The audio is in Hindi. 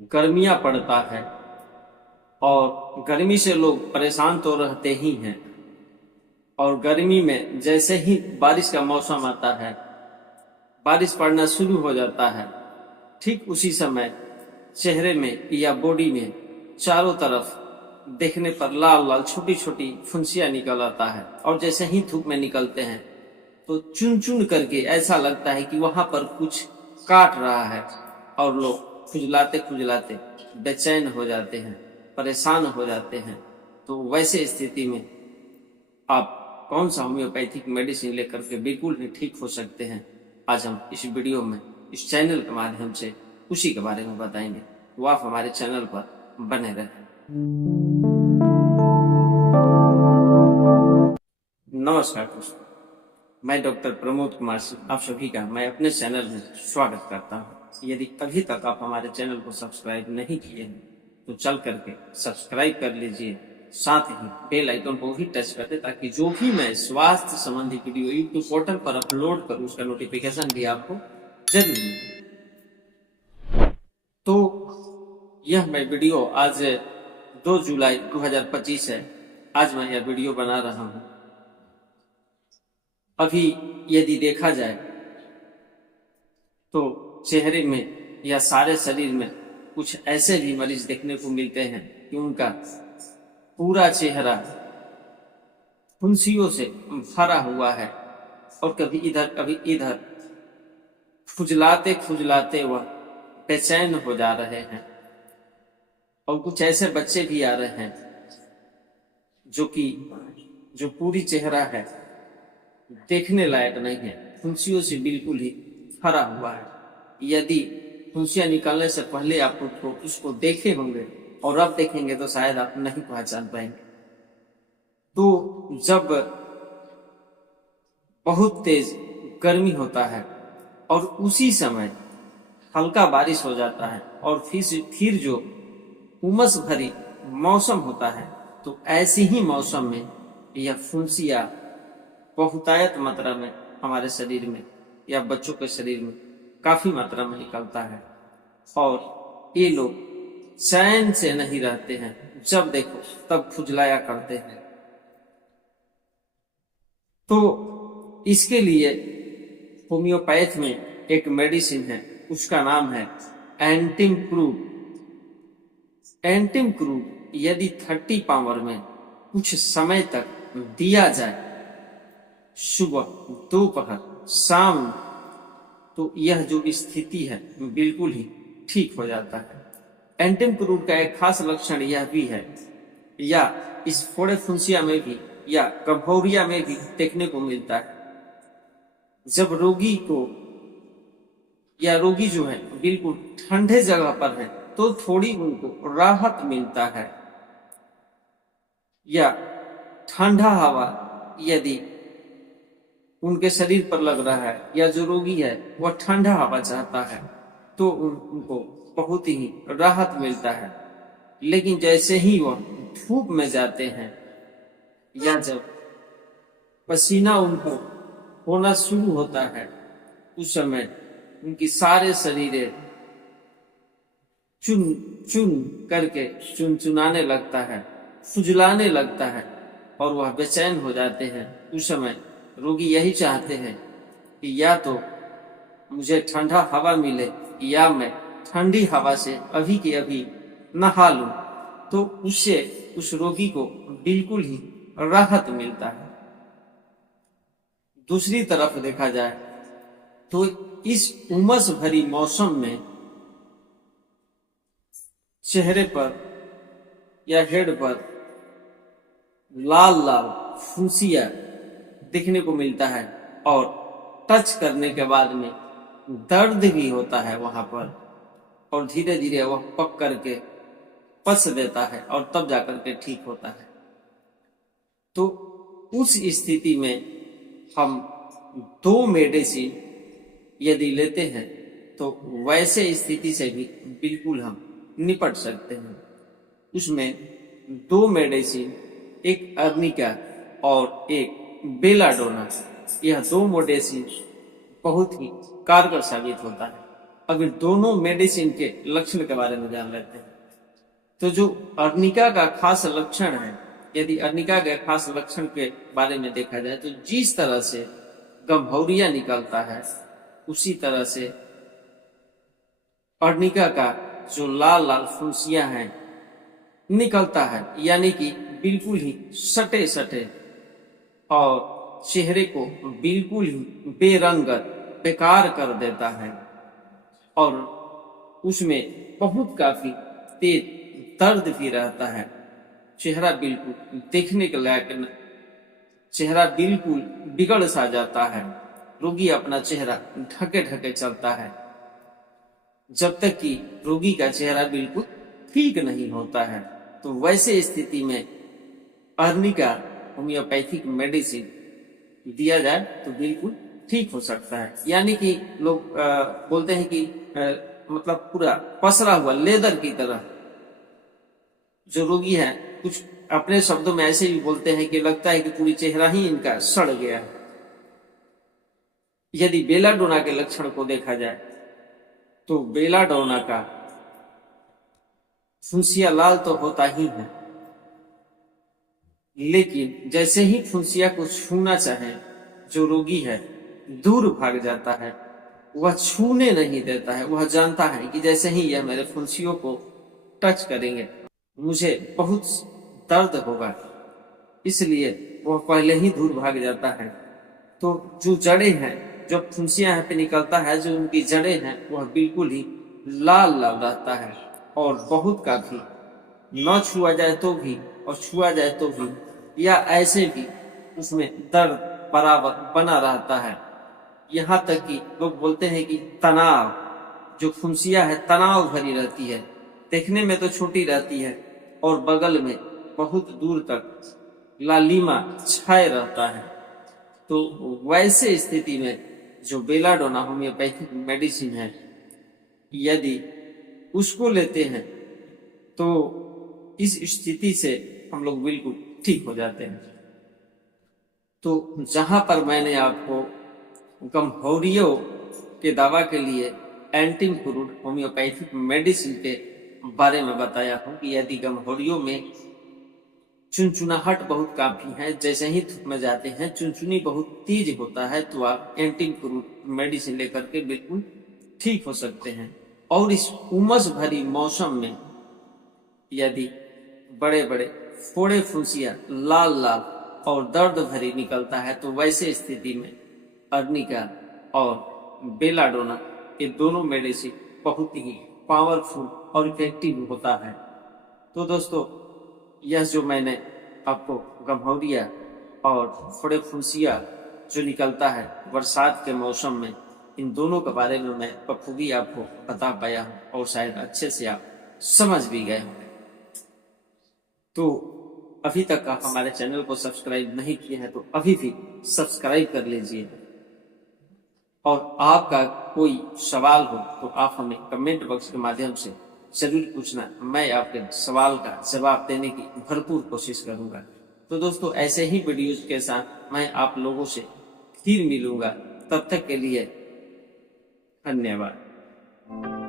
गर्मियां पड़ता है और गर्मी से लोग परेशान तो रहते ही हैं। और गर्मी में जैसे ही बारिश का मौसम आता है, बारिश पड़ना शुरू हो जाता है, ठीक उसी समय चेहरे में या बॉडी में चारों तरफ देखने पर लाल लाल छोटी छोटी फुंसियां निकल आता है। और जैसे ही धूप में निकलते हैं तो चुन चुन करके ऐसा लगता है कि वहां पर कुछ काट रहा है और लोग खुजलाते खुजलाते बेचैन हो जाते हैं, परेशान हो जाते हैं। तो वैसे स्थिति में आप कौन सा होम्योपैथिक मेडिसिन लेकर के बिल्कुल ही ठीक हो सकते हैं, आज हम इस वीडियो में इस चैनल के माध्यम से उसी के बारे में बताएंगे। तो आप हमारे चैनल पर बने रहें। नमस्कार दोस्तों, मैं डॉक्टर प्रमोद कुमार सिंह आप सभी का मैं अपने चैनल में स्वागत करता हूं। यदि अभी तक आप हमारे चैनल को सब्सक्राइब नहीं किए हैं तो चल करके सब्सक्राइब कर लीजिए, साथ ही बेल आइकन को भी टच कर दे ताकि जो भी मैं स्वास्थ्य संबंधी वीडियो यूट्यूब पोर्टल पर अपलोड करूं उसका नोटिफिकेशन भी आपको जरूर मिले। तो यह मैं वीडियो आज 2 जुलाई 2025 है, आज मैं यह वीडियो बना रहा हूं। अभी यदि देखा जाए तो चेहरे में या सारे शरीर में कुछ ऐसे भी मरीज देखने को मिलते हैं कि उनका पूरा चेहरा फुंसियों से भरा हुआ है और कभी इधर कभी इधर खुजलाते खुजलाते वह बेचैन हो जा रहे हैं। और कुछ ऐसे बच्चे भी आ रहे हैं जो पूरी चेहरा है देखने लायक नहीं है, फुंसियों से बिल्कुल ही भरा हुआ है। यदि फुंसियां निकलने से पहले आप उसको देखे होंगे और अब देखेंगे तो शायद आप नहीं पहचान पाएंगे। तो जब बहुत तेज गर्मी होता है और उसी समय हल्का बारिश हो जाता है और फिर जो उमस भरी मौसम होता है, तो ऐसी ही मौसम में यह फुंसियां बहुतायत मात्रा में हमारे शरीर में या बच्चों के शरीर में काफी मात्रा में निकलता है और ये लोग चैन से नहीं रहते हैं, जब देखो तब खुजलाया करते हैं। तो इसके लिए होम्योपैथ में एक मेडिसिन है, उसका नाम है एंटिमक्रूड। एंटिमक्रूड यदि 30 पावर में कुछ समय तक दिया जाए, सुबह दोपहर शाम, तो यह जो स्थिति है बिल्कुल ही ठीक हो जाता है। एंटिमक्रूड का एक खास लक्षण यह भी है, या इस फोड़े फुंसिया में भी या कभौरिया में भी देखने को मिलता है। जब रोगी जो है बिल्कुल ठंडे जगह पर है तो थोड़ी उनको राहत मिलता है, या ठंडा हवा यदि उनके शरीर पर लग रहा है या जो रोगी है वह ठंडा हवा चाहता है तो उनको बहुत ही राहत मिलता है। लेकिन जैसे ही वह धूप में जाते हैं या जब पसीना उनको होना शुरू होता है, उस समय उनकी सारे शरीर चुन चुन करके चुनचुनाने लगता है, खुजलाने लगता है और वह बेचैन हो जाते हैं। उस समय रोगी यही चाहते हैं कि या तो मुझे ठंडा हवा मिले या मैं ठंडी हवा से अभी के अभी नहा लूं, तो उससे उस रोगी को बिल्कुल ही राहत मिलता है। दूसरी तरफ देखा जाए तो इस उमस भरी मौसम में चेहरे पर या हेड पर लाल लाल फुंसियां दिखने को मिलता है और टच करने के बाद में दर्द भी होता है वहां पर, और धीरे धीरे वह पक करके पच देता है और तब जाकर के ठीक होता है। तो उस स्थिति में हम 2 मेडिसिन यदि लेते हैं तो वैसे स्थिति से भी बिल्कुल हम निपट सकते हैं। उसमें 2 मेडिसिन, एक अर्निका और एक बेलाडोना, यह 2 मेडिसिन बहुत ही कारगर साबित होता है। अभी दोनों मेडिसिन के लक्षण के बारे में जान लेते हैं। तो जो अर्निका का खास लक्षण है, यदि अर्निका के खास लक्षण के बारे में देखा जाए तो जिस तरह से गम्हौरिया निकलता है उसी तरह से अर्निका का जो लाल लाल फुंसियां हैं निकलता है, यानी कि बिल्कुल ही सटे सटे और चेहरे को बिल्कुल ही बेरंगत बेकार कर देता है और उसमें बहुत काफी तेज दर्द भी रहता है। चेहरा बिल्कुल देखने के लायक न, चेहरा बिल्कुल बिगड़ सा जाता है। रोगी अपना चेहरा ढके ढके चलता है जब तक कि रोगी का चेहरा बिल्कुल ठीक नहीं होता है। तो वैसे स्थिति में अर्निका होम्योपैथिक मेडिसिन दिया जाए तो बिल्कुल ठीक हो सकता है। यानी कि लोग बोलते हैं कि मतलब पूरा पसरा हुआ लेदर की तरह जो रोगी है, कुछ अपने शब्दों में ऐसे भी बोलते हैं कि लगता है कि पूरी चेहरा ही इनका सड़ गया है। यदि बेलाडोना के लक्षण को देखा जाए तो बेलाडोना का फुंसिया लाल तो होता ही है, लेकिन जैसे ही फुंसिया को छूना चाहे जो रोगी है दूर भाग जाता है। वह छूने नहीं देता है। वह जानता है कि जैसे ही यह मेरे फुंसियों को टच करेंगे मुझे बहुत दर्द होगा, इसलिए वह पहले ही दूर भाग जाता है। तो जो जड़ें हैं, जब फुंसियां यहाँ पे निकलता है, जो उनकी जड़ें हैं वह बिल्कुल ही लाल लाल रहता है और बहुत काफी न छुआ जाए तो भी और छुआ जाए तो भी या ऐसे भी उसमें दर्द बराबर बना रहता है। यहाँ तक कि लोग बोलते हैं कि तनाव, जो फुंसिया है तनाव भरी रहती है, देखने में तो छोटी रहती है और बगल में बहुत दूर तक लालिमा छाए रहता है। तो वैसे स्थिति में जो बेलाडोना होम्योपैथिक मेडिसिन है, यदि उसको लेते हैं तो इस स्थिति से हम लोग बिल्कुल ठीक हो जाते हैं। तो जहां पर मैंने आपको गम्हौरियों के दवा के लिए एंटीक्रूड होम्योपैथिक मेडिसिन के बारे में बताया हूं कि यदि गम्हौरियों में चुनचुनाहट बहुत काफी है, जैसे ही धूप में जाते हैं चुनचुनी बहुत तेज होता है, तो आप एंटीक्रूड मेडिसिन लेकर के बिल्कुल ठीक हो सकते हैं। और इस उमस भरी मौसम में यदि बड़े बड़े फोड़े फुंसियां लाल लाल और दर्द भरी निकलता है तो वैसे स्थिति में अर्निका और बेलाडोना ये दोनों मेडिसिन बहुत ही पावरफुल और इफेक्टिव होता है। तो दोस्तों, यह जो मैंने आपको गम्हौरिया और फोड़े फुंसिया जो निकलता है बरसात के मौसम में, इन दोनों के बारे में मैं बखूबी आपको बता पाया हूँ और शायद अच्छे से आप समझ भी गए होंगे। तो अभी तक आप हमारे चैनल को सब्सक्राइब नहीं किए हैं तो अभी भी सब्सक्राइब कर लीजिए। और आपका कोई सवाल हो तो आप हमें कमेंट बॉक्स के माध्यम से जरूर पूछना, मैं आपके सवाल का जवाब देने की भरपूर कोशिश करूंगा। तो दोस्तों, ऐसे ही वीडियोज के साथ मैं आप लोगों से फिर मिलूंगा। तब तक के लिए धन्यवाद।